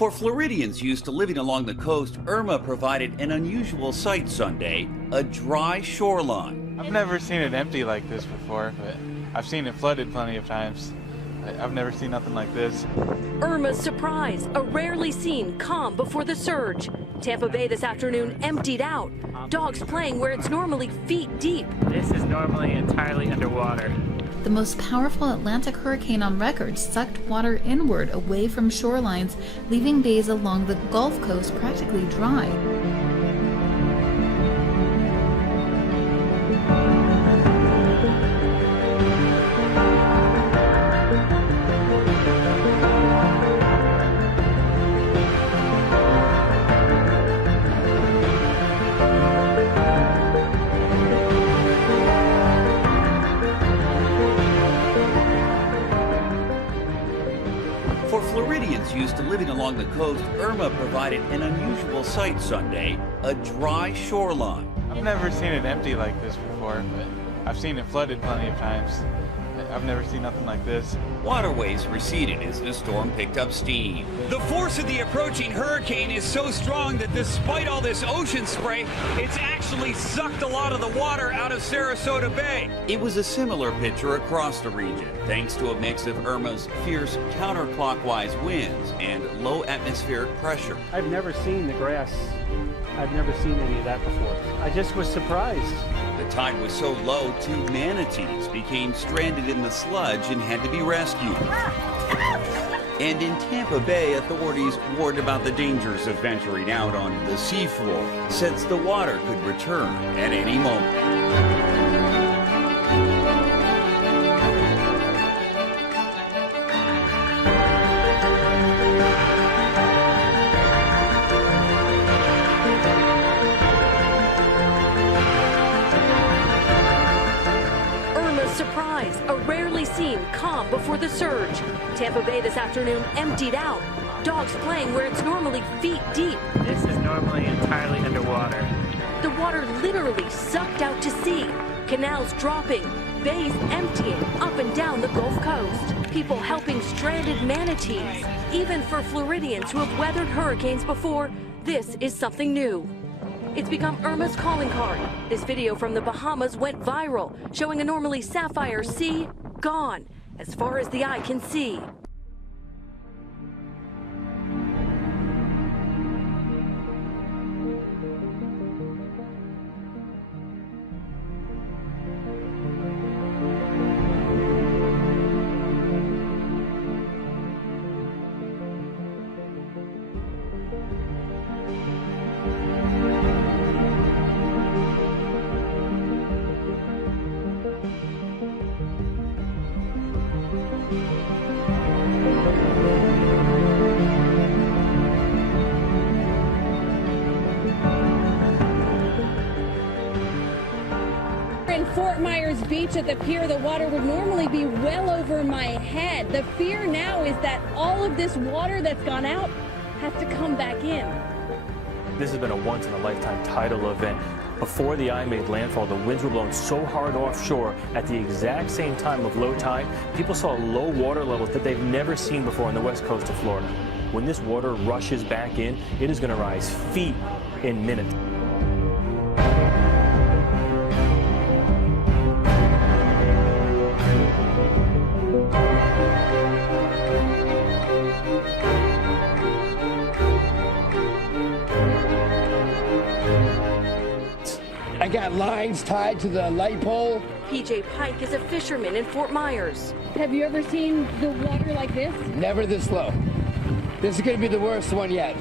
For Floridians used to living along the coast, Irma provided an unusual sight Sunday, a dry shoreline. I've never seen it empty like this before, but I've seen it flooded plenty of times. I've never seen nothing like this. Irma's surprise, a rarely seen calm before the surge. Tampa Bay this afternoon emptied out. Dogs playing where it's normally feet deep. This is normally entirely underwater. The most powerful Atlantic hurricane on record sucked water inward away from shorelines, leaving bays along the Gulf Coast practically dry. For Floridians used to living along the coast, Irma provided an unusual sight Sunday, a dry shoreline. I've never seen it empty like this before, but I've seen it flooded plenty of times. I've never seen nothing like this. Waterways receded as the storm picked up steam. The force of the approaching hurricane is so strong that despite all this ocean spray, it's actually sucked a lot of the water out of Sarasota Bay. It was a similar picture across the region, thanks to a mix of Irma's fierce counterclockwise winds and low atmospheric pressure. I've never seen the grass. I've never seen any of that before. I just was surprised. The tide was so low, 2 manatees became stranded in the sludge and had to be rescued. And in Tampa Bay, authorities warned about the dangers of venturing out on the seafloor, since the water could return at any moment. Surprise, a rarely seen calm before the surge. Tampa Bay this afternoon emptied out. Dogs playing where it's normally feet deep. This is normally entirely underwater. The water literally sucked out to sea. Canals dropping, bays emptying up and down the Gulf Coast. People helping stranded manatees. Even for Floridians who have weathered hurricanes before, this is something new. It's become Irma's calling card. This video from the Bahamas went viral, showing a normally sapphire sea gone as far as the eye can see. In Fort Myers Beach at the pier, the water would normally be well over my head. The fear now is that all of this water that's gone out has to come back in. This has been a once-in-a-lifetime tidal event. Before the eye made landfall, the winds were blowing so hard offshore at the exact same time of low tide, people saw low water levels that they've never seen before on the west coast of Florida. When this water rushes back in, it is going to rise feet in minutes. I got lines tied to the light pole. PJ Pike is a fisherman in Fort Myers. Have you ever seen the water like this? Never this low. This is going to be the worst one yet.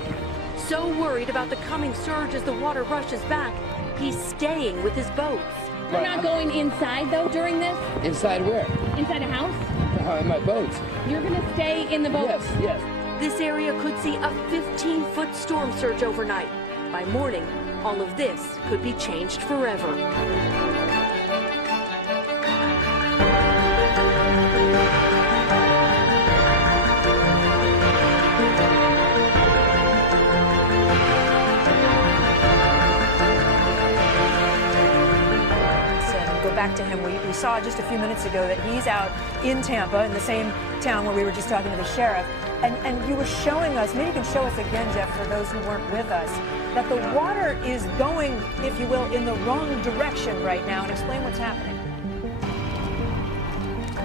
So worried about the coming surge as the water rushes back, he's staying with his boats. You're not going inside, though, during this? Inside where? Inside a house? In my boat. You're going to stay in the boat? Yes, yes. This area could see a 15-foot storm surge overnight. By morning, all of this could be changed forever. Go back to him. We saw just a few minutes ago that he's out in Tampa, in the same town where we were just talking to the sheriff. And you were showing us, maybe you can show us again, Jeff, for those who weren't with us, that the water is going, if you will, in the wrong direction right now, and explain what's happening.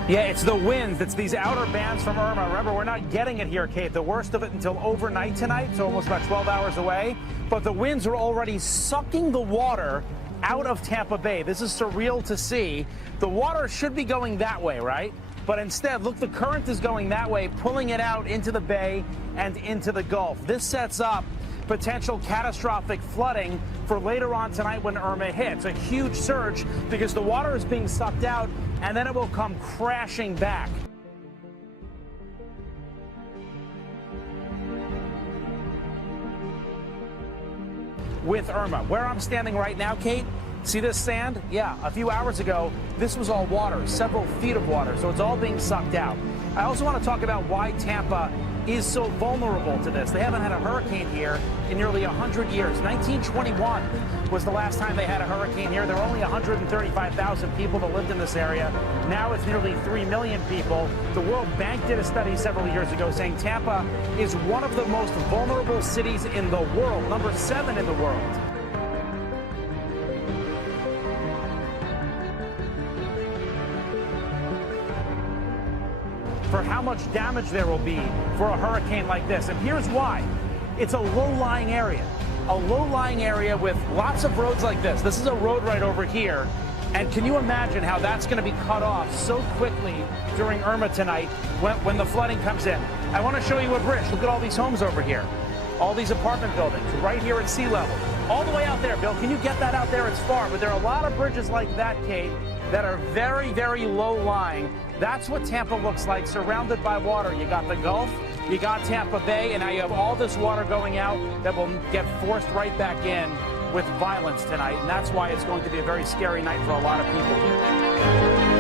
Yeah, it's the winds. It's these outer bands from Irma. Remember, we're not getting it here, Kate. The worst of it until overnight tonight, so almost about 12 hours away. But the winds are already sucking the water out of Tampa Bay. This is surreal to see. The water should be going that way, right? But instead, look, the current is going that way, pulling it out into the bay and into the Gulf. This sets up potential catastrophic flooding for later on tonight when Irma hits. A huge surge because the water is being sucked out and then it will come crashing back. With Irma, where I'm standing right now, Kate, see this sand? Yeah, a few hours ago, this was all water, several feet of water, so it's all being sucked out. I also want to talk about why Tampa is so vulnerable to this. They haven't had a hurricane here in nearly 100 years. 1921 was the last time they had a hurricane here. There were only 135,000 people that lived in this area. Now it's nearly 3 million people. The World Bank did a study several years ago saying Tampa is one of the most vulnerable cities in the world, number 7 in the world. For how much damage there will be for a hurricane like this. And here's why. It's a low-lying area. A low-lying area with lots of roads like this. This is a road right over here. And can you imagine how that's going to be cut off so quickly during Irma tonight when the flooding comes in? I want to show you a bridge. Look at all these homes over here. All these apartment buildings right here at sea level. All the way out there, Bill. Can you get that out there? It's far. But there are a lot of bridges like that, Kate, that are very, very low-lying. That's what Tampa looks like, surrounded by water. You got the Gulf, you got Tampa Bay, and now you have all this water going out that will get forced right back in with violence tonight. And that's why it's going to be a very scary night for a lot of people here.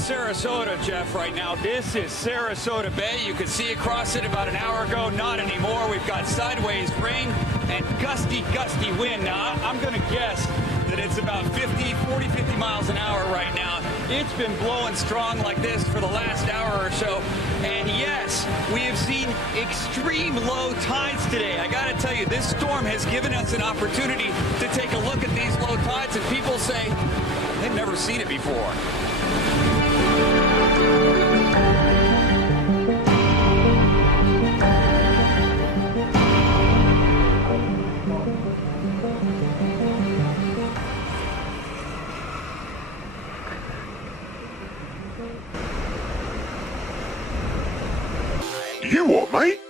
Sarasota, Jeff, right now. This is Sarasota Bay. You could see across it about an hour ago. Not anymore. We've got sideways rain and gusty wind. Now, I'm going to guess that it's about 40, 50 miles an hour right now. It's been blowing strong like this for the last hour or so. And yes, we have seen extreme low tides today. I got to tell you, this storm has given us an opportunity to take a look at these low tides, and people say they've never seen it before. You what, mate?